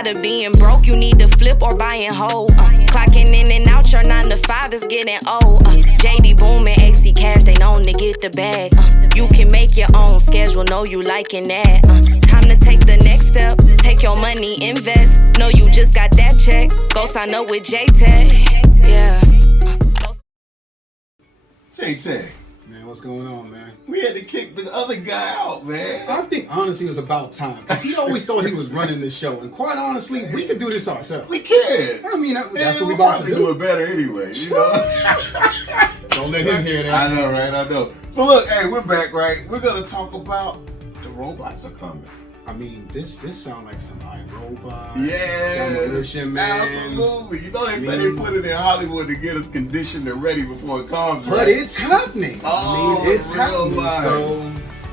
Tired of being broke, you need to flip or buy and hold. Clocking in and out, your 9 to 5 is getting old. JD Boom and AC Cash, they known to get the bag. You can make your own schedule, know you liking that. Time to take the next step, take your money, invest. Know you just got that check, go sign up with J-Tech. Yeah. J-Tech. Man, what's going on, man? We had to kick the other guy out, man. I think honestly it was about time, because he always thought he was running the show, and quite honestly, we could do this ourselves. We can. I mean, that's what we about to do. It better anyway, you know? Don't let him hear that. I know, right? I know. So look, hey, we're back, right? We're gonna talk about the robots are coming. I mean, this sounds like some iRobot. Yeah, Demolition Man. Absolutely. You know they say they put it in Hollywood to get us conditioned and ready before it comes. But it's happening. Oh, I mean, it's happening. Life.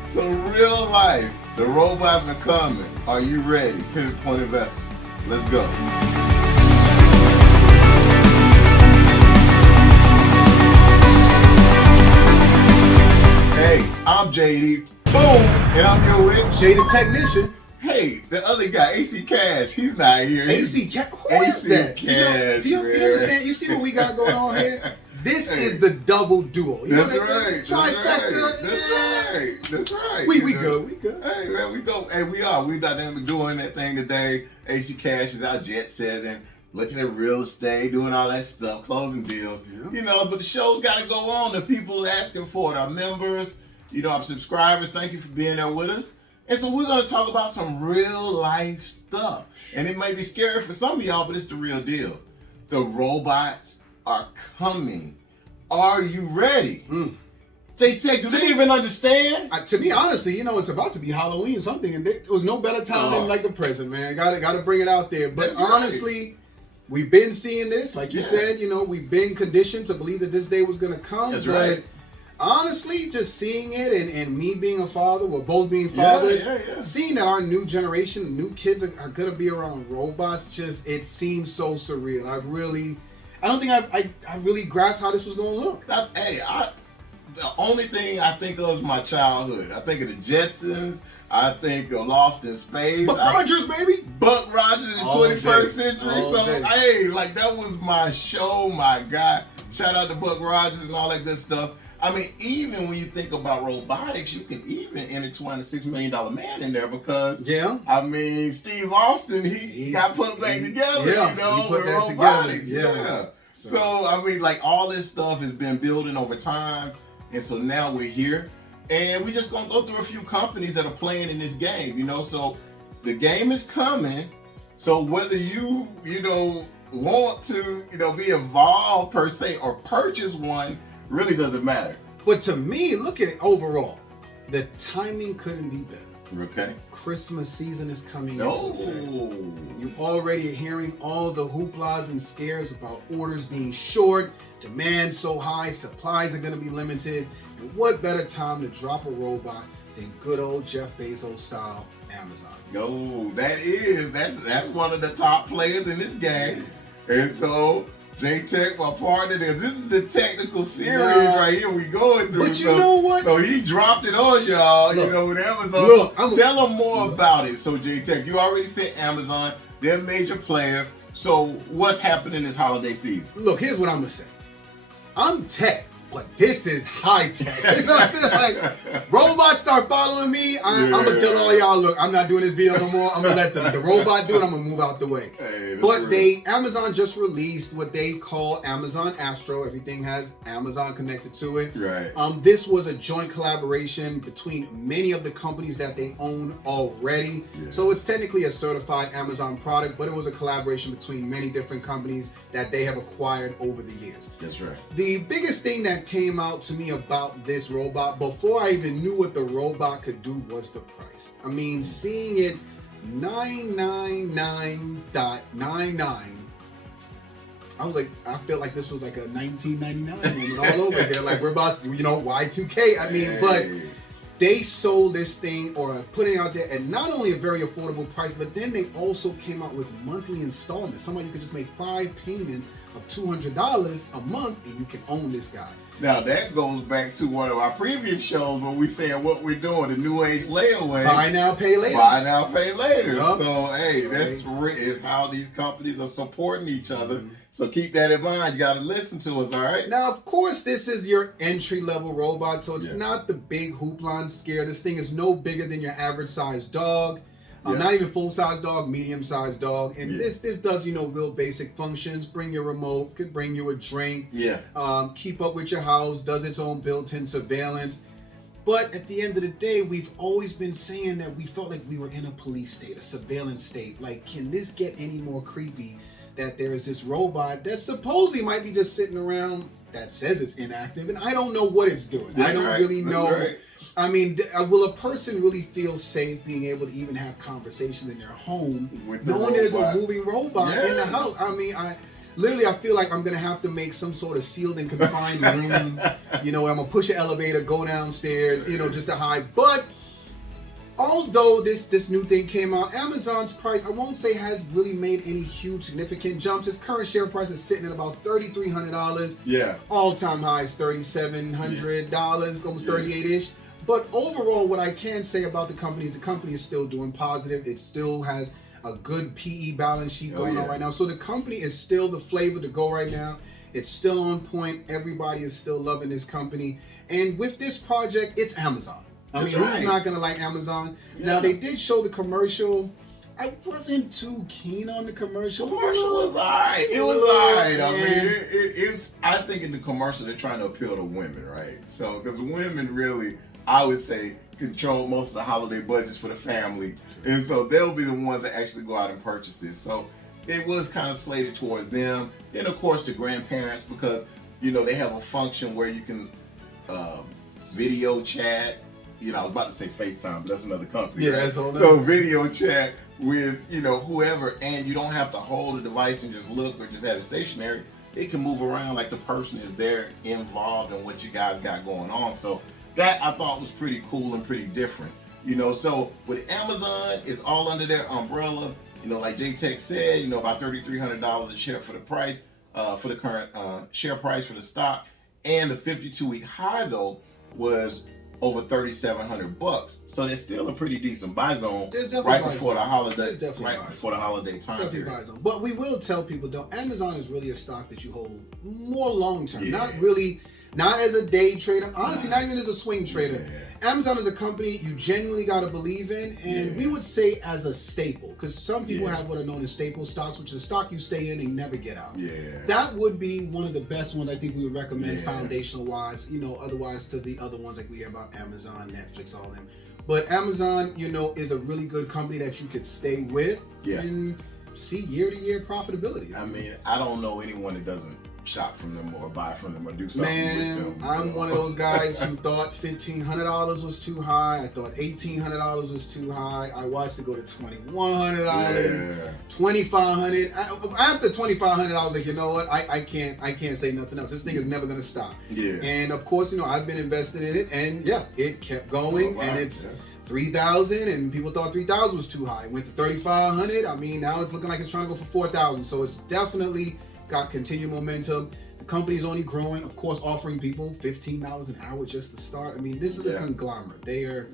So real life, the robots are coming. Are you ready? Pivot Point Investors. Let's go. Hey, I'm JD. Boom! And I'm here with Jay the Technician. Hey, the other guy, AC Cash, he's not here. AC Cash? Who is that? Cash, do you understand? You see what we got going on here? This is the double duo. You That's know right. That's right. We good. Hey, man, we go. Hey, we are. We dynamic doing that thing today. AC Cash is our jet setting, looking at real estate, doing all that stuff, closing deals. Yeah. You know, but the show's got to go on. The people asking for it, our members, you know, our subscribers. Thank you for being there with us. And so we're going to talk about some real life stuff. And it may be scary for some of y'all, but it's the real deal. The robots are coming. Are you ready? J-Tech, do they even understand? To be honestly, you know, it's about to be Halloween or something, and there was no better time than like the present, man. Got to bring it out there. But That's honestly, we've been seeing this. Like you said, you know, we've been conditioned to believe that this day was going to come. That's but right. Honestly, just seeing it and me being a father, we're both being fathers, seeing that our new generation, new kids are going to be around robots, it seems so surreal. I don't think I really grasped how this was going to look. The only thing I think of is my childhood. I think of the Jetsons. I think of Lost in Space. Buck Rogers, baby. Buck Rogers in the 21st century. Hey, like that was my show, my guy. Shout out to Buck Rogers and all that good stuff. I mean, even when you think about robotics, you can even intertwine the $6 Million Man in there because, I mean, Steve Austin, he got put back together, you know, he put with that robotics. together. So, I mean, like all this stuff has been building over time. And so now we're here. And we're just going to go through a few companies that are playing in this game, you know. So the game is coming. So whether you know, want to, you know, be involved per se or purchase one, really doesn't matter. But to me, look at it overall. The timing couldn't be better. Okay. Christmas season is coming into effect. You already are hearing all the hooplas and scares about orders being short, demand so high, supplies are going to be limited. And what better time to drop a robot than good old Jeff Bezos style Amazon? That's one of the top players in this game. And so J-Tech, my partner, this is the technical series right here we going through. But you know what? So he dropped it on y'all, you know, with Amazon. Tell them more about it. So J-Tech, you already said Amazon, they're a major player. So what's happening this holiday season? Look, here's what I'm going to say. I'm tech, but this is high tech. You know what I'm saying? Like, robots start following me, I'm going to tell all y'all, look, I'm not doing this video no more. I'm going to let the robot do it. I'm going to move out the way. But Amazon just released what they call Amazon Astro. Everything has Amazon connected to it. Right. This was a joint collaboration between many of the companies that they own already. So it's technically a certified Amazon product, but it was a collaboration between many different companies that they have acquired over the years. That's right. The biggest thing that came out to me about this robot, before I even knew what the robot could do, was the price. I mean, seeing it $999.99, I was like, I felt like this was like a 1999 moment all over again. Like we're about, you know, Y2K. I mean, but they sold this thing or putting it out there at not only a very affordable price, but then they also came out with monthly installments. Somebody you could just make 5 payments of $200 a month and you can own this guy. Now that goes back to one of our previous shows when we saying what we're doing, the new age layaway. Buy now, pay later. Buy now, pay later. Yup. So hey, that's is how these companies are supporting each other. So keep that in mind. You got to listen to us, all right? Now, of course, this is your entry-level robot, so it's not the big hoopla and scare. This thing is no bigger than your average-sized dog. Not even full-size dog, medium-sized dog. And this does, real basic functions. Bring your remote, could bring you a drink. Keep up with your house, does its own built-in surveillance. But at the end of the day, we've always been saying that we felt like we were in a police state, a surveillance state. Like, can this get any more creepy that there is this robot that supposedly might be just sitting around that says it's inactive, and I don't know what it's doing. I don't really know. Right. I mean, will a person really feel safe being able to even have conversations in their home knowing there's a moving robot in the house? I mean, I feel like I'm gonna have to make some sort of sealed and confined room. I'm gonna push an elevator, go downstairs, just to hide. But although this new thing came out, Amazon's price, I won't say has really made any huge significant jumps. Its current share price is sitting at about $3,300. All-time high is $3,700, almost $38-ish. But overall, what I can say about the company is still doing positive. It still has a good PE balance sheet going on right now. So the company is still the flavor to go right now. It's still on point. Everybody is still loving this company. And with this project, it's Amazon. I mean, who's not going to like Amazon? Now, they did show the commercial. I wasn't too keen on the commercial. The commercial was alright. It was alright. I mean, it's. I think in the commercial, they're trying to appeal to women, right? So, because women really, I would say, control most of the holiday budgets for the family. And so they'll be the ones that actually go out and purchase it. So it was kind of slated towards them. And of course the grandparents, because, they have a function where you can video chat. I was about to say FaceTime, but that's another company. Right? So video chat with, whoever, and you don't have to hold the device and just look or just have it stationary. It can move around like the person is there involved in what you guys got going on. So that I thought was pretty cool and pretty different. So with Amazon, it's all under their umbrella. Like J-Tech said, about $3,300 a share for the price, for the current share price for the stock. And the 52-week high, though, was over $3,700. So there's still a pretty decent buy zone right before the holiday, before the holiday time. Definitely buy zone. But we will tell people, though, Amazon is really a stock that you hold more long-term. Not as a day trader, honestly, not even as a swing trader. Amazon is a company you genuinely got to believe in, and we would say as a staple, because some people have what are known as staple stocks, which is a stock you stay in and never get out. That would be one of the best ones I think we would recommend foundational-wise, otherwise to the other ones like we hear about Amazon, Netflix, all them. But Amazon, is a really good company that you could stay with and see year-to-year profitability. I mean, I don't know anyone that doesn't shop from them or buy from them or do something with them. I'm one of those guys who thought $1,500 was too high. I thought $1,800 was too high. I watched it go to $2,100, $2,500. After $2,500, I was like, you know what? I can't say nothing else. This thing is never gonna stop. And of course, I've been invested in it, and it kept going, and it's $3,000, and people thought $3,000 was too high. It went to $3,500. I mean, now it's looking like it's trying to go for $4,000. So it's definitely got continued momentum. The company's only growing, of course, offering people $15 an hour just to start. I mean, this is a conglomerate. They're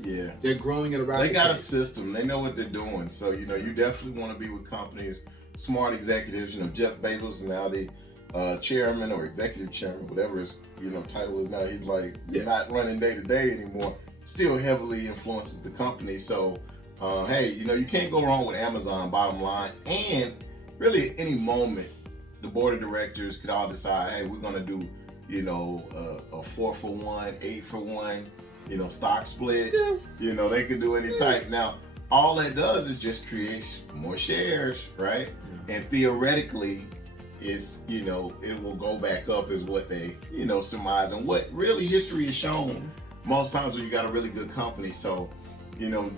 growing at a rapid pace. They got a system. They know what they're doing. So, you definitely want to be with companies, smart executives. Jeff Bezos is now the chairman or executive chairman, whatever his title is now. He's like not running day to day anymore. Still heavily influences the company. So, hey, you can't go wrong with Amazon, bottom line. And really at any moment, the board of directors could all decide, hey, we're going to do, a 4-for-1, 8-for-1, stock split. They could do any type. Now, all that does is just create more shares, right? And theoretically, it will go back up is what they, surmise. And what really history has shown most times when you got a really good company. So, you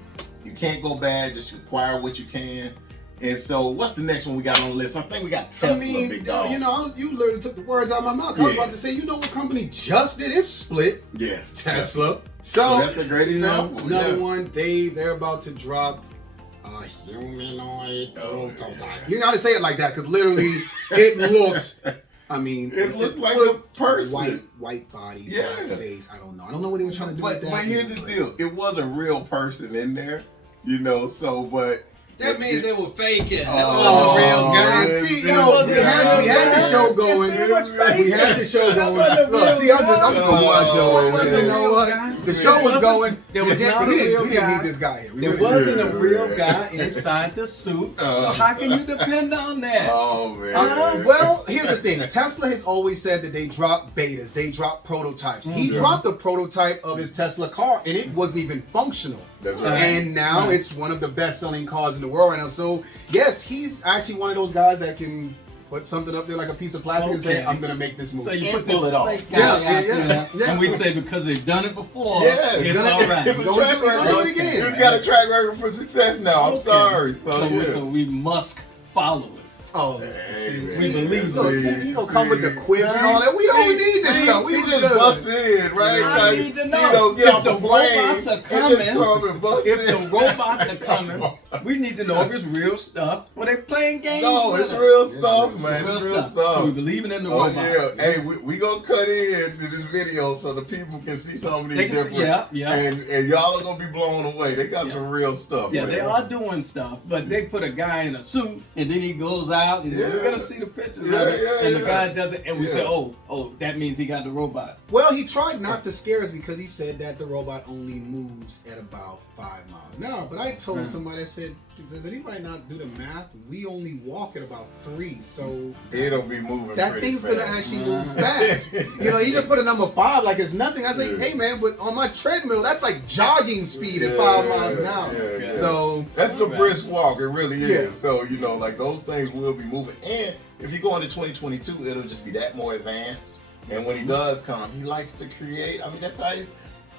can't go bad, just acquire what you can. And so, what's the next one we got on the list? I think we got Tesla, big dog. You literally took the words out of my mouth. I was about to say, what company just did its split? Tesla. So that's a great example. Another one, they're about to drop a humanoid prototype. You got to say it like that, because literally it looks I mean, it looked like a person. White body, Yeah. black face. I don't know. I don't know what they were trying to do with that. But here's the deal. It was a real person in there, you know, so, but... That means they were faking. That Oh, wasn't real guy. See, you know, we had the show going. We had the show going. Look, see, I'm just gonna watch show. You know what? The show was going. There was not a we real didn't guy. need this guy here. There wasn't a real guy inside the suit. So how can you depend on that? Oh, man. Well, here's the thing. Tesla has always said that they drop betas, they drop prototypes. He dropped a prototype of his Tesla car, and it wasn't even functional. That's right. And now it's one of the best-selling cars in the world right now. So yes, he's actually one of those guys that can put something up there like a piece of plastic and say, "I'm gonna make this movie." So you And put this pull it off. fake guy out there, yeah. and we say because they've done it before, Yeah, it's all right. It's a Go track do it record. again. He's got a track record for success now. I'm Okay. sorry. So we Musk followers. Oh, We believe look, this. he gonna come with the quips and all that. We don't need this stuff. We He was just good. bust in, right? I Like, need to know. You know, get If off the the plane robots are and just coming, come and bust If in. the robots are coming, we need to know if it's real stuff or they playing games. No, with it's us. real It's stuff, real man. Real It's real stuff. stuff. So we believing in the Oh robots. yeah, hey, we gonna cut in to this video so the people can see some of these They can see- different. yeah. And y'all are gonna be blown away. They got some real stuff. Yeah, man. they are doing stuff, but they put a guy in a suit and then he goes out and Yeah. we're gonna see the pictures Yeah, of it, yeah, and the yeah. guy does it, and we Yeah. say, oh, that means he got the robot. Well, he tried not to scare us because he said that the robot only moves at about 5 miles an hour. But I told somebody, I said, does anybody not do the math? We only walk at about 3, so It'll be moving. that pretty thing's fast. gonna actually move fast. You know, he just put a number 5 like it's nothing. I say, Yeah. hey man, but on my treadmill, that's like jogging speed at 5 miles an hour. Yeah. So That's a Alright. brisk walk. It really is. Yeah. So you know, like those things will be moving. And if you go into 2022, it'll just be that more advanced. And when he does come, he likes to create. I mean, that's how he's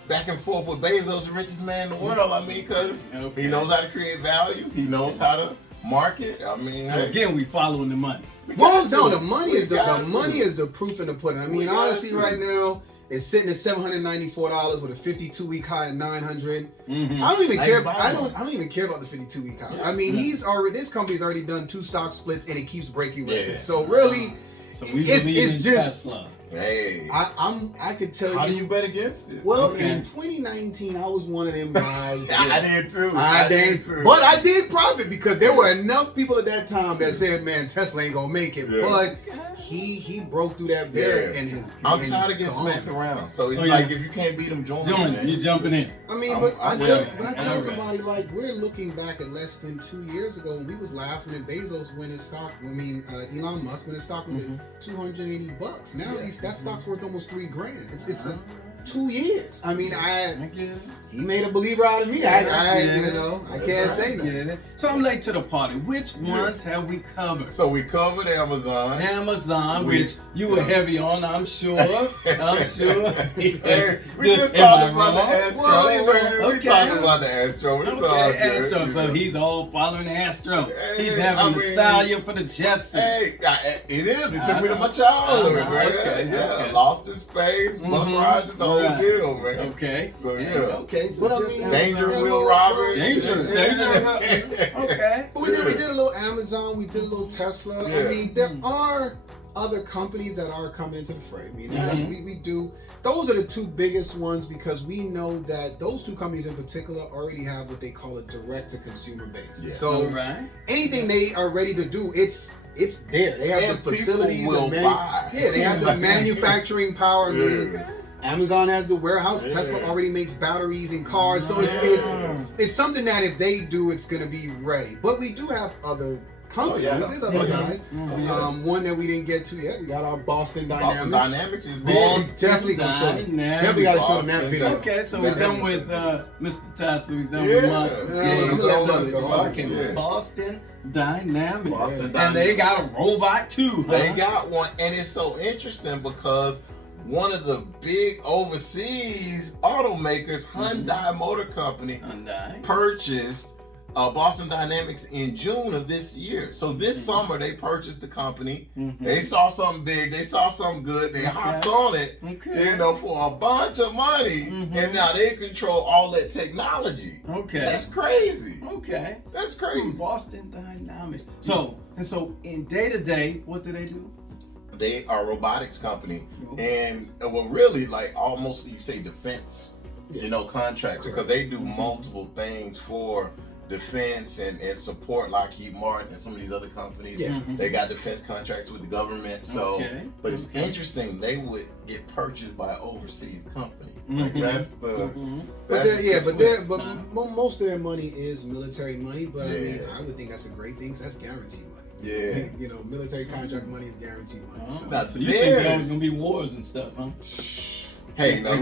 back and forth with Bezos, the richest man in the world. I mean, because Okay. he knows how to create value. He knows how to market. I mean, So hey, again, we following the money. we well, got no, to. the money We is the got to. money is the proof in the pudding. I We mean, got honestly, to. right now it's sitting at $794 with a 52-week high at $900. Mm-hmm. I don't even Nice care. buy. I don't even care about the 52-week high. Yeah. I mean, this company's already done 2 stock splits and it keeps breaking records. Yeah. So really, So we It's- believe it's in just- Tesla. Hey, I could tell how do you. you bet against it? Well, Okay. in 2019, I was one of them guys. I did too. I did, but I did profit because there were enough people at that time that said, "Man, Tesla ain't gonna make it." Yeah. But he broke through that barrier Yeah. and his. I'm and tired he's of getting gone. smacked around. So it's Oh, like yeah. if you can't beat them, join Join them. it. You jumping in. I mean, I'm- but I I'm tell Alright. somebody like we're looking back at less than 2 years ago when we was laughing at Bezos when his stock. I mean, Elon Musk when his stock was at $280. Now that stock's worth almost $3,000. It's a 2 years. I mean, I get it. he made a believer out of me. I can't say I nothing. get it. So I'm late to the party. Which ones have we covered? So we covered Amazon. Amazon, We- which you were heavy on, I'm sure. I'm sure. Hey, we just Am I talking about the wrong? Astro, Well, you know, man. We okay. talking about the Astro. It's all Okay, good. Astro. you So know. he's all following Astro. Hey, He's I having mean, nostalgia for the Jetsons. Hey, it is. It I took me to know. my childhood, I know. man. Okay, Yeah, okay. Lost in Space, Buck Mhm. Rogers, the whole Right. deal, man. Okay. So, yeah. Okay. So But I just mean, Danger Yeah, Will well, Roberts. Danger. Okay. But we did a little Amazon, we did a little Tesla. Yeah. I mean, there are other companies that are coming into the fray. I mean, we do. Those are the 2 biggest ones because we know that those 2 companies in particular already have what they call a direct-to-consumer base. Yeah. So All right. anything they are ready to do, it's there. They have And the facilities, people will buy. yeah, they have the manufacturing power. I mean, Yeah. Amazon has the warehouse. Yeah. Tesla already makes batteries and cars, so it's something that if they do, it's gonna be ready. But we do have other companies. Oh, yeah. There's other Oh, yeah. guys. Mhm. One that we didn't get to yet. We got our Boston Boston Dynamics. Dynamics is Yeah, big. he's definitely gonna show them. Definitely got to show them that Boston. video. Okay, so we're done with Mr. Tesla. We're done Yeah. with Musk. Yeah, Yeah, I'm gonna let Musk go. talking Yeah. Boston Dynamics. Boston And Dynamics. they got a robot too. Huh? They got one, and it's so interesting because one of the big overseas automakers, Hyundai Motor Company, Hyundai. purchased Boston Dynamics in June of this year. So this summer they purchased the company. They saw something big. They saw something good. They hopped on it, Okay. you know, for a bunch of money, and now they control all that technology. Okay. That's crazy. Okay. That's crazy. Boston Dynamics. So in day to day, what do they do? They are a robotics company, and well, really, like almost you say defense, contractor, because they do multiple things for defense and support Lockheed Martin and some of these other companies. Yeah. They got defense contracts with the government. So, but it's interesting they would get purchased by an overseas company. Like that's the. Most of their money is military money. But I mean, I would think that's a great thing because that's guaranteed money. Yeah. Military contract money is guaranteed money. So you think there's gonna be wars and stuff, huh? Hey, no,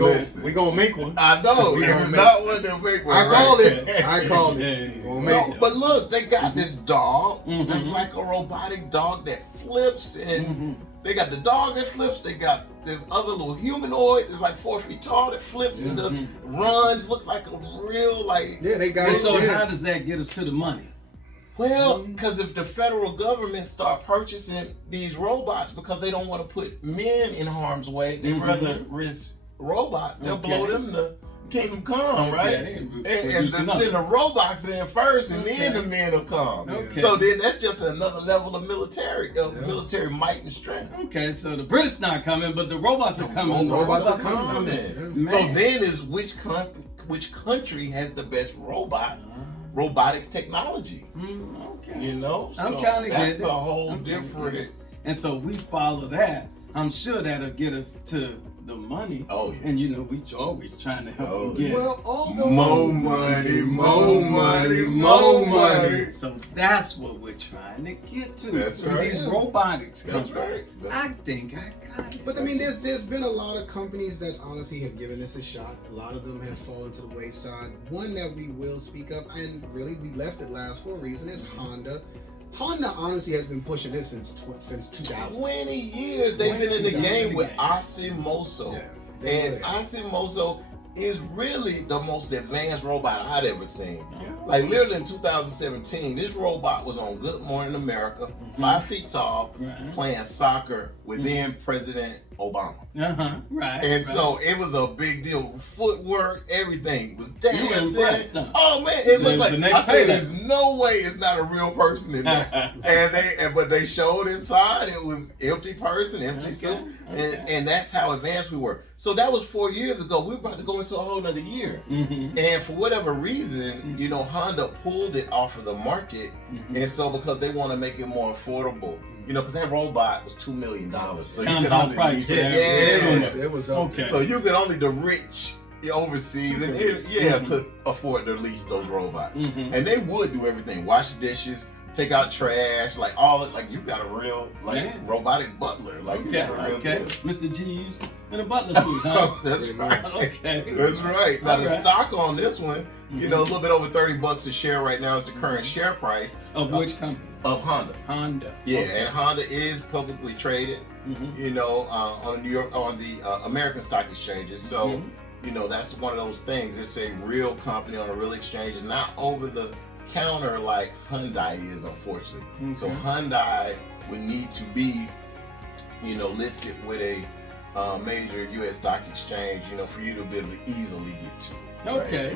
we gonna make one. I know. It's not one to make one. I called it. We'll make it. But look, they got this dog. It's like a robotic dog that flips, and they got the dog that flips. They got this other little humanoid that's like 4 feet tall that flips and just runs. Looks like a real they got it. So how does that get us to the money? Well, because if the federal government start purchasing these robots because they don't want to put men in harm's way, they rather risk robots. They'll blow them to kingdom come, right? And they send the robots in first, and then the men will come. So then that's just another level of military might and strength. Okay, so the British not coming, but the robots are coming. Robots are coming. So then is which country has the best robotics technology? So I'm kind of that's a whole different. And so we follow that. I'm sure that'll get us to the money. Oh yeah. And we always trying to help them get more money. So that's what we're trying to get to. That's right. With these robotics That's companies. right. I think I got it. But I mean, there's been a lot of companies that honestly have given this a shot. A lot of them have fallen to the wayside. One that we will speak of, and really we left it last for a reason, is Honda. Honda honestly has been pushing this since 2000. 20 years they've been in the game with Asimoso. Yeah, and Asimoso is really the most advanced robot I'd ever seen. Like literally in 2017, this robot was on Good Morning America, 5 feet tall, playing soccer with then President Obama. So it was a big deal. Footwork, everything was damn. Oh man, it looked like I said, there's no way it's not a real person in there. But they showed inside it was empty person, empty suit, and that's how advanced we were. So that was 4 years ago. We were about to go into a whole nother year, and for whatever reason, Honda pulled it off of the market, and so because they want to make it more affordable. Because that robot was $2 million. So you could only it was okay. So you could only the rich overseas could afford to lease those robots, and they would do everything: wash dishes, take out trash, like you got a real robotic butler, you got a real deal. Mr. Jeeves in a butler suit, huh? That's right. That's right. Now the stock on this one, a little bit over $30 a share right now is the current share price of which company? Of Honda. Yeah, and Honda is publicly traded, on the American stock exchanges. So, that's one of those things. It's a real company on a real exchange. It's not over the counter like Hyundai is, unfortunately. So Hyundai would need to be, listed with a major U.S. stock exchange, for you to be able to easily get to. Okay.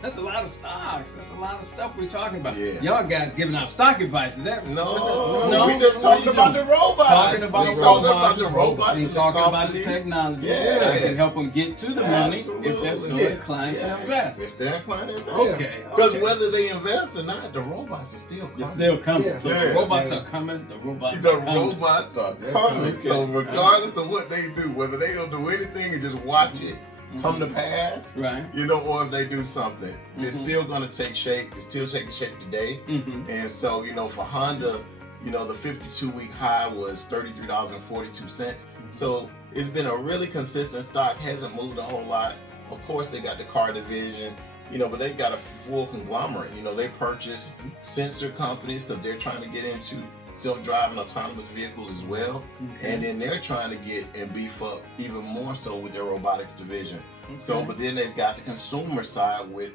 That's a lot of stocks. That's a lot of stuff we're talking about. Y'all guys giving out stock advice. Is that no? We just talking about the robots. Talking about the robots. And talking about the technology. That can help them get to the money if they're so inclined to invest. If they're inclined to invest. Okay. Because whether they invest or not, the robots are still coming. They're still coming. So the robots are coming. The robots are coming. So regardless of what they do, whether they don't do anything and just watch it come to pass, or if they do something, it's still going to take shape. It's still taking shape today. And so, for Honda, the 52-week high was $33.42. So it's been a really consistent stock, hasn't moved a whole lot. Of course, they got the car division, but they've got a full conglomerate. They purchase sensor companies because they're trying to get into self-driving autonomous vehicles as well, and then they're trying to get and beef up even more so with their robotics division. So, but then they've got the consumer side with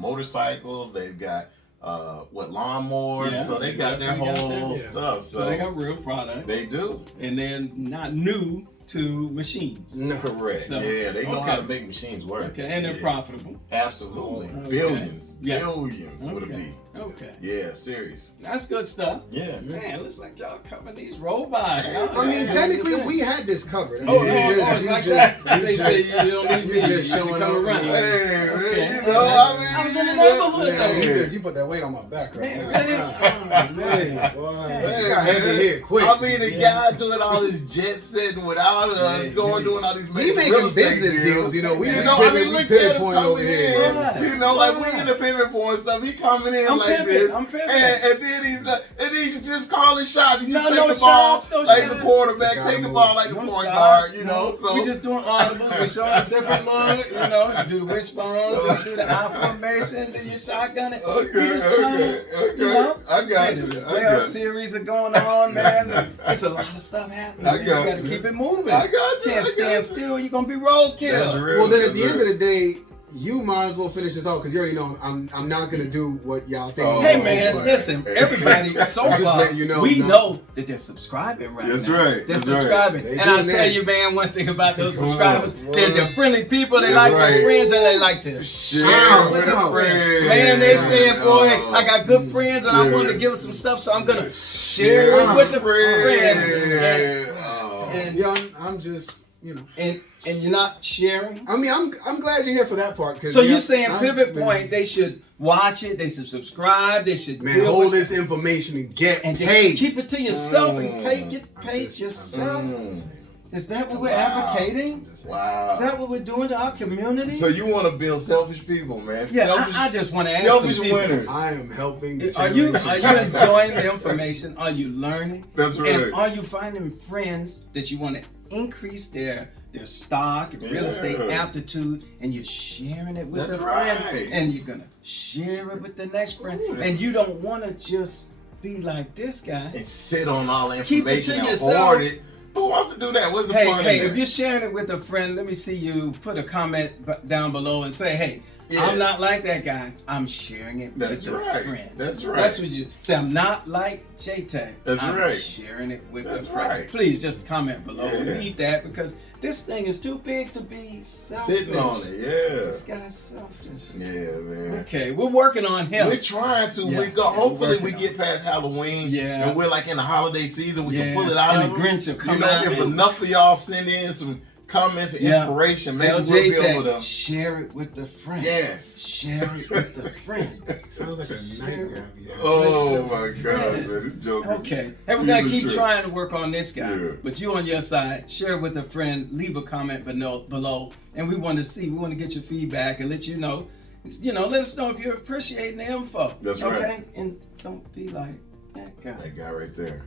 motorcycles. They've got lawnmowers. So they got their whole stuff. So they got real product. They do, and they're not new to machines. No. Correct. So, they know how to make machines work. Okay, and they're profitable. Absolutely, billions would it be. Okay. Yeah, serious. That's good stuff. Yeah. Man, looks like y'all covering these robots. I mean, technically, we had this covered. I mean, It's like that. They say you don't need me. You just showing up around. Hey, Okay. you know, I mean, I was in the neighborhood, though. You put that weight on my back right Man, now. really? Oh, man, boy. You got heavy here quick. I mean, the guy doing all this jet setting without us, doing all these We making real estate business deals, you know. We look at him point coming over here. in. You know, like we in the pivot point stuff. He coming in I'm like pivoting, this, I'm pivoting. and then he's like, and then he's just calling shots. He just No, take no the ball shots, no like the shots. quarterback, take the ball like the No point shots, guard. You know, no. so we just doing audibles. We showing a different look. You know, you do the wishbone, do the eye formation, then you shotgun it. Okay, We just trying to, okay. You know, I got hey, you. the I playoff got you. series are going on, man. There's a lot of stuff happening. I man. got You got to you. keep it moving. I got you. Can't I got stand you. still. You're gonna be roadkill. That's real. Well, then at the end of the day, you might as well finish this out because you already know I'm not gonna do what y'all think. Oh, Hey man, boy. listen, everybody so I'm just far, letting you know, we no. know that they're subscribing right That's now. right, They're that's right. subscribing. They And doing I'll tell that. you, man, one thing about those Come on. subscribers, they're friendly people. They That's like right. their friends and they like to Share with Come a on. friend. Man, they saying, boy, Oh. I got good friends and I Yeah. wanted to give them some stuff, so I'm gonna share it with the friend. Oh. And, Yeah, I'm just, you know. and you're not sharing. I mean, I'm glad you're here for that part. So you're saying Pivot Point, they should watch it, they should subscribe, they should Man, deal hold with this information and get and then paid. keep it to yourself and get I'm paid just- yourself. I'm saying. Is that what we're Wow. advocating? Wow. Is that what we're doing to our community? So you want to build selfish people, man? Yeah, selfish, I just want to ask selfish some people. winners. I am helping the Are you generation. enjoying the information? Are you learning? That's right. And are you finding friends that you want to increase their stock and real estate Yeah. aptitude, and you're sharing it with That's a friend, right. and you're gonna share it with the next friend, and you don't want to just be like this guy. And sit on all the Keep it to information and yourself. hoard it. Who wants to do that? What's the Hey, fun hey, in if that? you're sharing it with a friend, let me see you put a comment down below and say, hey, Yes. I'm not like that guy. I'm sharing it That's with a right. friend. That's right. That's what you say. I'm not like J-Tech. That's I'm right. sharing it with That's a friend. right. Please just comment below. Yeah. We need that because this thing is too big to be selfish. Sitting on it, yeah. This guy's selfish. Yeah, man. Okay, we're working on him. We're trying to. Yeah, We go. yeah, Hopefully, we're we working get past Halloween. Yeah. And we're like in the holiday season. We Yeah, can pull it out and of the them. Grinch will come You know, out if and- enough of y'all send in some comments and Yeah. inspiration, maybe Tell we'll be J-Tech, able to. share it with the friend. Yes. Share it with the friend. Sounds like a Share nightmare. it. Yeah. Oh With my the God, friends. man, this joke. Okay. Hey, we're gonna He's a keep trip. trying to work on this guy. Yeah. But you on your side, share it with a friend, leave a comment below. And we want to get your feedback and let you know. Let us know if you're appreciating the info. That's okay? right. And don't be like that guy. That guy right there.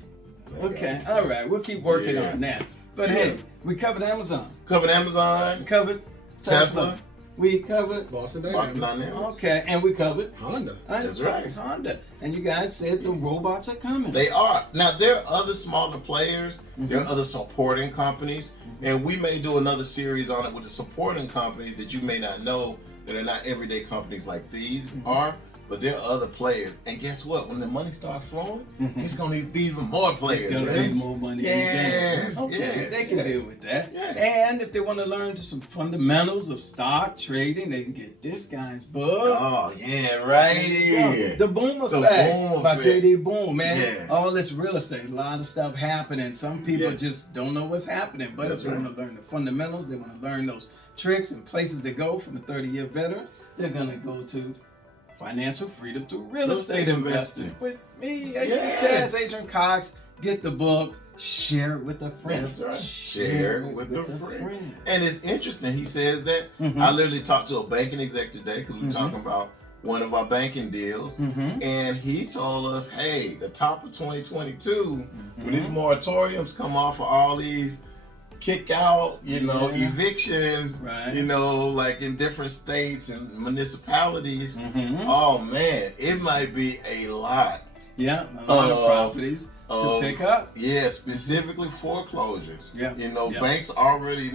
That Okay, guy. all right. We'll keep working Yeah. on that. But Yeah. hey, we covered Amazon. Covered We Amazon, covered Tesla, We covered Boston Boston Dynamics, Dynamics. okay, and we covered Honda. That's right. Honda. And you guys said the robots are coming. They are. Now, there are other smaller players. There Mm-hmm. are other supporting companies. And we may do another series on it with the supporting companies that you may not know that are not everyday companies like these Mm-hmm. are. But there are other players. And guess what? When the money starts flowing, it's going to be even more players. It's gonna man. be more money. Yes, in the game. Okay, yes, they can yes. deal with that. Yes. And if they want to learn some fundamentals of stock trading, they can get this guy's book. Oh, yeah, right. Yeah, The Boom The Effect Boom by Effect. J.D. Boom, man. Yes. All this real estate, a lot of stuff happening. Some people Yes. just don't know what's happening. But That's if they right. want to learn the fundamentals, they want to learn those tricks and places to go from a 30-year veteran, they're going to go to Financial Freedom Through Real Estate Investing. With me, AC Yes. Adrian Cox. Get the book, share it with a friend. That's right. Share it with a the friend. And it's interesting. He says that. Mhm. I literally talked to a banking exec today because we're Mhm. talking about one of our banking deals. Mm-hmm. And he told us, hey, the top of 2022, when these Mm-hmm. moratoriums come off of all these kick out, Yeah. evictions, Right. like in different states and municipalities. Mm-hmm. Oh man, it might be a lot. Yeah, a lot of properties to of- pick up. Yeah, specifically foreclosures. Yeah. Yeah. Banks already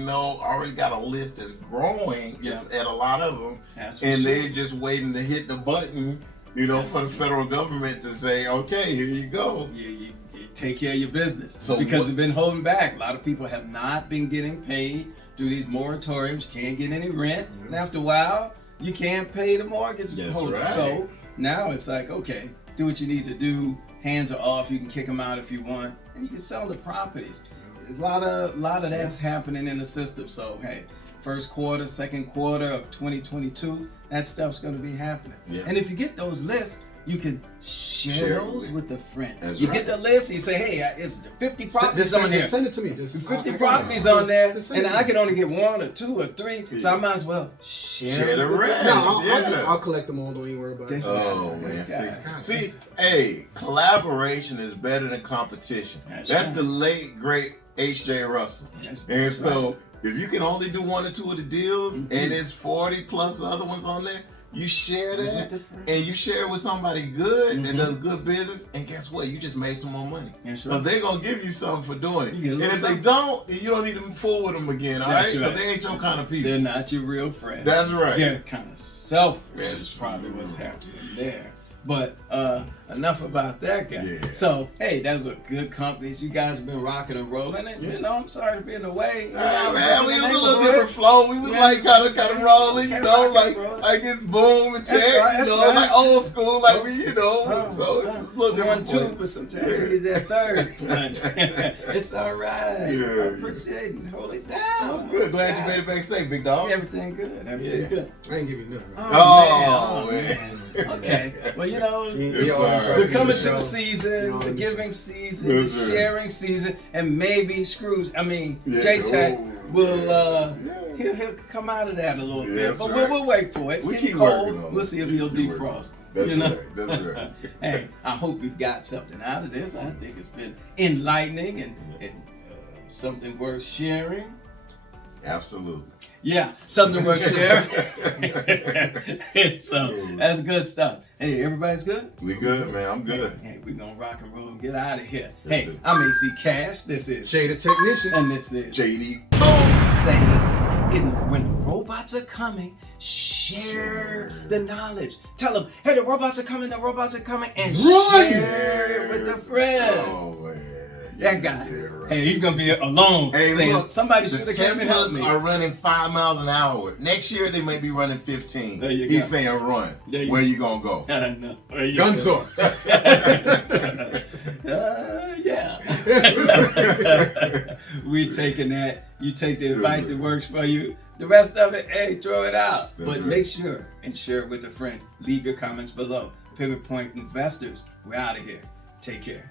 got a list that's growing. It's at a lot of them. That's for And sure. they're just waiting to hit the button, for the federal government to say, okay, here you go. You take care of your business So because what- they've been holding back. A lot of people have not been getting paid through these moratoriums. You can't get any rent. And after a while, you can't pay the mortgage That's holder. right. So Now it's like, okay, do what you need to do. Hands are off. You can kick them out if you want, and you can sell the properties. A lot of that's happening in the system. So hey, first quarter, second quarter of 2022, that stuff's going to be happening. Yeah. And if you get those lists, you can share those with a friend. That's you right. get the list, you say, hey, it's 50 properties on there. Send it to me. 50 properties on there, and I can only get 1 or 2 or 3, so I might as well share the with rest. No, I'll collect them all. Don't even worry about it. Oh man, see, hey, collaboration is better than competition. That's right. the late great H.J. Russell. That's so right. if you can only do 1 or 2 of the deals, and it's 40 plus other ones on there, you share that, and you share it with somebody good and does good business, and guess what? You just made some more money. Because they're going to give you something for doing it. And if they don't, you don't need to fool with them again, all right? Because they ain't your kind of people. They're not your real friends. That's right. They're kind of selfish. That's is probably what's happening there. But enough about that guy. Yeah. So, hey, those are good companies. You guys have been rocking and rolling. And, you know, I'm sorry to be in the way. You know, Man, we was a little different flow. We was like kind of rolling, you know, like it's boom and tech, That's you know, right. like old school, like we, you know, so it's a little different 1, 2, but sometimes you need that third punch. It's all right. Yeah, I appreciate it. Hold it down. I'm good. Glad you made it back safe, big dog. Everything good. Everything good. I ain't give you nothing. Oh, man. Okay. Well, you know, We're we're coming to the season, the giving season, the Yes, sir. sharing season, and maybe Yeah. J-Tech will Yeah. he'll come out of that a little bit. That's But right. we'll wait for it. It's We getting keep working cold. on We'll it. see if We he'll keep working defrost. That's you know? right. That's right. Hey, I hope you've got something out of this. I think it's been enlightening and something worth sharing. Absolutely. Yeah, something worth sharing. So that's good stuff. Hey, everybody's good? We good, man. I'm good. Hey, we're gonna rock and roll and get out of here. Let's Hey, do it. I'm AC Cash. This is Jay the Technician. and this is JD. saying when the robots are coming, share the knowledge. Tell them, hey, the robots are coming, and Run! share it with a friend. Oh, man. That guy. Hey, he's gonna be alone. Hey, saying, look, somebody the should have came and helped Teslas me. are running 5 miles an hour. Next year they may be running 15. There you He's go. saying run. There you Where go. you gonna go? No, there you Gun go. store. Yeah. We taking that. You take the advice that works for you. The rest of it, hey, throw it out. That's But right. make sure and share it with a friend. Leave your comments below. Pivot Point Investors, we're out of here. Take care.